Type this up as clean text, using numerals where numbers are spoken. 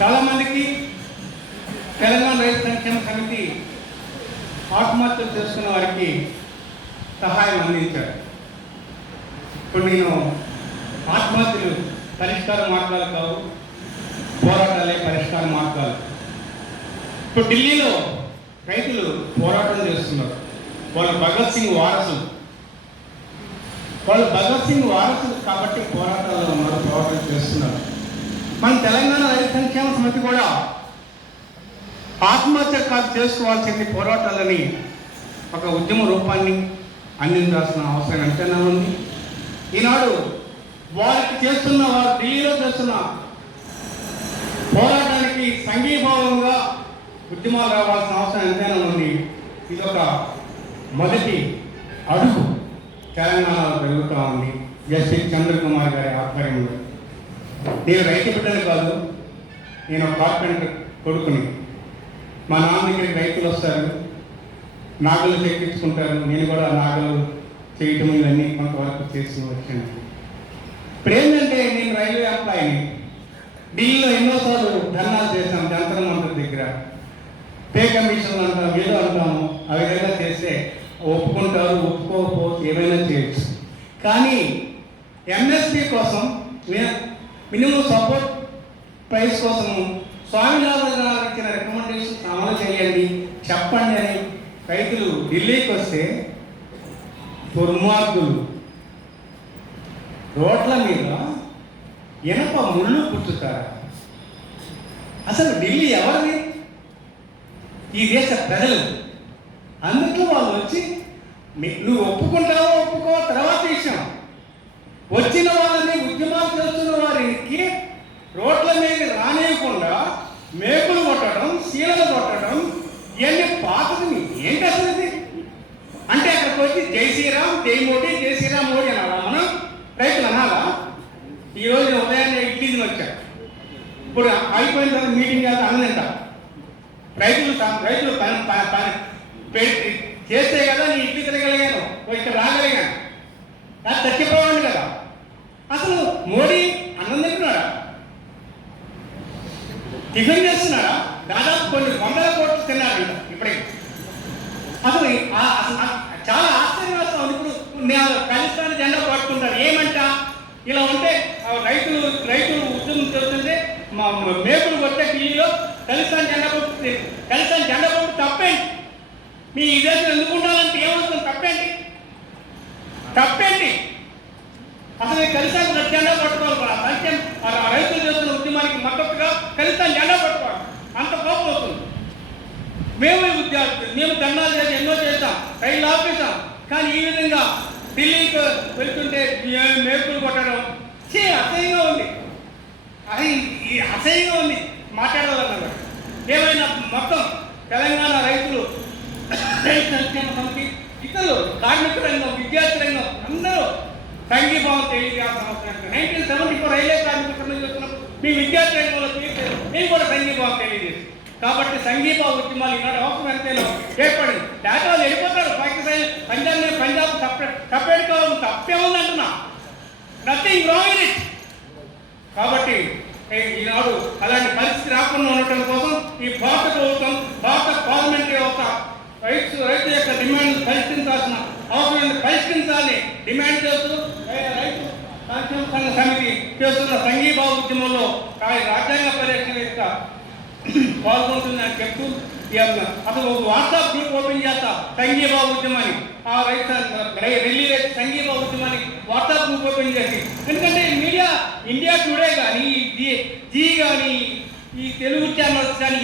చాలామందికి తెలంగాణ రైతు సంక్షేమ సమితి ఆత్మహత్యలు చేసుకున్న వారికి సహాయం అందించారు. ఇప్పుడు నేను ఆత్మహత్యలు పరిష్కార మార్గాలు కావు, పోరాటాలే పరిష్కార మార్గాలు. ఇప్పుడు ఢిల్లీలో రైతులు పోరాటం చేస్తున్నారు. వాళ్ళు భగత్ సింగ్ వారసులు కాబట్టి పోరాటాల్లో ఉన్నారు, పోరాటం చేస్తున్నారు. మన తెలంగాణ రైతు సంక్షేమ సమితి కూడా ఆత్మహత్య కాదు చేసుకోవాల్సింది పోరాటాలని ఒక ఉద్యమ రూపాన్ని అందించాల్సిన అవసరం ఎంతైనా ఉంది. ఈనాడు వారికి చేస్తున్న, వారు ఢిల్లీలో చేస్తున్న పోరాటానికి సంఘీభావంగా ఉద్యమాలు రావాల్సిన అవసరం ఎంతైనా ఉంది. ఇదొక మొదటి అడుగు తెలంగాణలో జరుగుతూ ఉంది. జస్టిస్ చంద్రకుమార్ గారి ఆధ్వర్యంలో. నేను రైతు బిడ్డలు కాదు, నేను ఒక కార్పెంటర్ కొడుకుని. మా నాన్న దగ్గరికి రైతులు వస్తారు, నాగలు చెక్కించుకుంటారు. నేను కూడా నాగలు చేయటం ఇవన్నీ కొంతవరకు చేసి వచ్చాను. ఇప్పుడు ఏంటంటే నేను రైల్వే ఎంప్లాయీని. ఢిల్లీలో ఎన్నోసార్లు ధర్నాలు చేశాను జంతర్ మంతర్ దగ్గర. పే కమిషన్లు అంటాం, ఏదో అంటాము. అవి ఏదైనా చేస్తే ఒప్పుకుంటారు, ఒప్పుకోకపోతే ఏమైనా చేయొచ్చు. కానీ ఎంఎస్పీ కోసం, మినిమం సపోర్ట్ ప్రైస్ కోసం స్వామినాథన్ గారు ఇచ్చిన రికమెండేషన్ అమలు చేయండి, చెప్పండి అని రైతులు ఢిల్లీకి వస్తే దుర్మార్గులు రోడ్ల మీద ఇనప ముళ్ళు పుచ్చుతారు. అసలు ఢిల్లీ ఎవరిది? ఈ దేశ ప్రజలు. అందుకు వాళ్ళు వచ్చి నువ్వు ఒప్పుకుంటావో ఒప్పుకో తర్వాత విషయం. వచ్చిన వాళ్ళని, ఉద్యమాలు చేస్తున్న వారికి రోడ్ల మీద రానియకుండా మేకులు కొట్టడం, శీలలు కొట్టడం, ఇవన్నీ పాతది. ఏంటి అసలు ఇది? అంటే అక్కడికి వచ్చి జై శ్రీరామ్, జై మోడీ, జై శ్రీరామ్ మోడీ అనాలా? మనం రైతులు అనాలా? ఈరోజు ఉదయాన్నే ఇడ్లీని వచ్చా. ఇప్పుడు అయిపోయిన తర్వాత మీటింగ్ చేస్తే అన్నంట రైతులు చేస్తే కదా నీ ఇడ్లీ తిరగలిగాను, ఇక్కడ రాగలిగాను, నాకు చచ్చిపోవాలి కదా. అసలు మోడీ అన్నం తింటున్నాడా? టిఫిన్ చేస్తున్నాడా? దాదాపు కొన్ని వందల కోట్లు తిన్నాడు ఇప్పటికి. అసలు చాలా ఆశ్చర్యం వస్తాం. ఇప్పుడు ఖలిస్తాన్ జెండా పట్టుకుంటారు. ఏమంట ఇలా ఉంటే రైతులు ఉద్యమం చేస్తుంటే మేకులు కొట్టే ఢిల్లీలో ఖలిస్తాన్ జెండా పట్టు తప్పేంటి? మీ ఈ దేశం ఎందుకు ఉండాలంటే ఏమవుతుంది? తప్పేంటి? అసలు ఖలిస్తాన్ జెండా పట్టుకోవాలి. రైతులు చేస్తున్న ఉద్యమానికి మద్దతుగా ఖలిస్తాన్ జెండా పట్టుకోవాలి. అంత కోపం అవుతుంది. మేము విద్యార్థులు, మేము ధర్నాలు చేసి ఎన్నో చేస్తాం, రైలు ఆపేసాం. కానీ ఈ విధంగా ఢిల్లీకి వెళ్తుంటే మేకులు కొట్టడం అసహ్యంగా ఉంది. అసహ్యంగా ఉంది మాట్లాడాలన్నారు. ఏమైనా మొత్తం తెలంగాణ రైతులు, రైతు సంక్షేమ సమితి, ఇతరులు, కార్మిక రంగం, విద్యార్థి రంగం అందరూ సంఘీభావం తెలియజేయాల్సిన అవసరం. 1974 రైల్వే కార్మిక సమితి చేస్తున్నప్పుడు మీ విద్యార్థి రంగంలో మేము కూడా సంఘీభావం తెలియజేస్తాం. కాబట్టి సంఘీభావ ఉద్యమాలు ఈనాడు అవసరం ఎంతైనా ఏర్పడింది. డేటాలు వెళ్ళిపోతారు పాకిస్తాన్, పంజాబ్ సపరేట్ కావాలి. తప్పేముంది అంటున్నా, నథింగ్ రాంగ్ ఇన్ ఇట్. కాబట్టి ఈనాడు అలాంటి పరిస్థితి రాకుండా ఉండటం కోసం ఈ భారత ప్రభుత్వం, భారత పార్లమెంటరీ వ్యవస్థ రైతు యొక్క డిమాండ్ పరిష్కరించాల్సిన అవసరం పరిష్కరించాలని డిమాండ్ చేస్తూ రైతు సంక్షేమ సంఘ సమితి చేస్తున్న సంఘీభావ ఉద్యమంలో రాజ్యాంగ పరిరక్షణ యొక్క పాల్గొంటుందని చెప్తూ అసలు ఒక వాట్సాప్ గ్రూప్ ఓపెన్ చేస్తా సంఘీభావ ఉద్యమాన్ని, ఆ ఢిల్లీ రైతు సంఘీభావ ఉద్యమాన్ని వాట్సాప్ గ్రూప్ ఓపెన్ చేసి. ఎందుకంటే మీడియా, ఇండియా టుడే కానీ, జీ కానీ, ఈ తెలుగు ఛానల్స్ కానీ